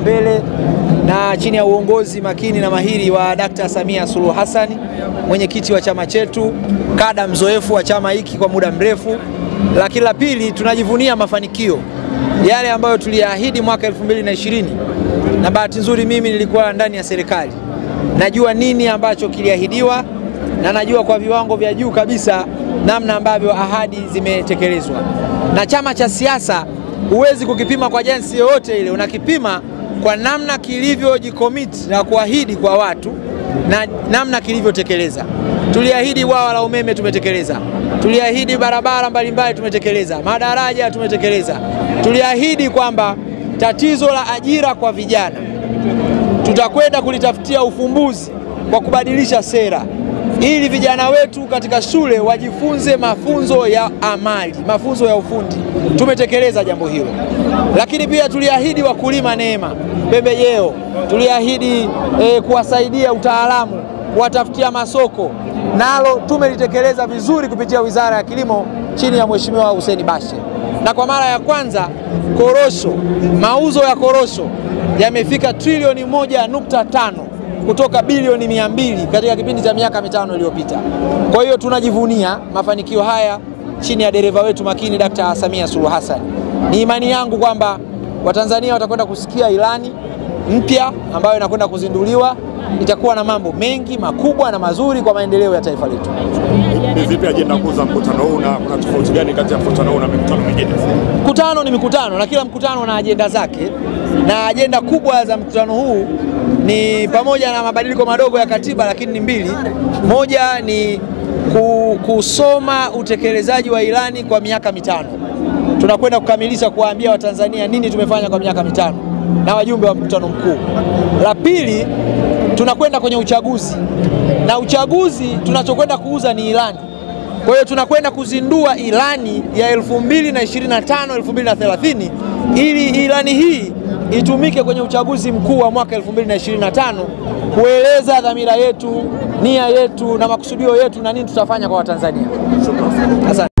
mbele na chini ya uongozi makini na mahiri wa Dr. Samia Suluhu Hassan, mwenyekiti wa chama chetu, kada mzoefu wa chama hiki kwa muda mrefu. Lakini la pili, tunajivunia mafanikio yale ambayo tuliahidi mwaka 2020, na bahati nzuri mimi nilikuwa ndani ya serikali. Najua nini ambacho kiliahidiwa na najua kwa viwango vya juu kabisa namna ambavyo ahadi zimetekelezwa. Na chama cha siasa huwezi kukipima kwa jinsi yoyote ile, unakipima kwa namna kilivyojicommit na kuahidi kwa watu na namna kilivyotekeleza. Tuliahidi bwawa la umeme, tumetekeleza. Tuliahidi barabara mbalimbali, tumetekeleza. Madaraja tumetekeleza. Tuliahidi kwamba tatizo la ajira kwa vijana tutakwenda kulitafutia ufumbuzi kwa kubadilisha sera, ili vijana wetu katika shule wajifunze mafunzo ya amali, mafunzo ya ufundi. Tumetekeleza jambo hilo. Lakini pia tuliahidi wakulima neema, pembejeo. Tuliahidi kuwasaidia utaalamu, kuwatafutia masoko. Nalo tumelitekeleza vizuri kupitia Wizara ya Kilimo chini ya Mheshimiwa Hussein Bashe. Na kwa mara ya kwanza korosho, mauzo ya korosho yamefika trilioni 1.5 kutoka bilioni 200 katika kipindi cha miaka 5 iliyopita. Kwa hiyo tunajivunia mafanikio haya chini ya dereva wetu makini Dr. Samia Suluhu Hassan. Ni imani yangu kwamba Watanzania watakwenda kusikia ilani mpya ambayo inakwenda kuzinduliwa. Itakuwa na mambo mengi makubwa na mazuri kwa maendeleo ya taifa letu. Ni vipi ajenda kuu za mkutano huu na kuna tofauti gani kati ya mkutano huu na mikutano mingine? Mkutano ni mikutano na kila mkutano una ajenda zake, na ajenda kubwa za mkutano huu ni pamoja na mabadiliko madogo ya katiba, lakini ni mbili. Moja ni kusoma utekelezaji wa ilani kwa miaka 5. Tunakwenda kukamilisha kuwaambia Watanzania nini tumefanya kwa miaka 5 na wajumbe wa mkutano mkuu. La pili, tunakwenda kwenye uchaguzi, na uchaguzi tunachokwenda kuuza ni ilani. Kwa hiyo tunakwenda kuzindua ilani ya 2025-2030 ili ilani hii itumike kwenye uchaguzi mkuu wa mwaka 2025 kueleza dhamira yetu, nia yetu na makusudio yetu na nini tutafanya kwa Watanzania. Asante.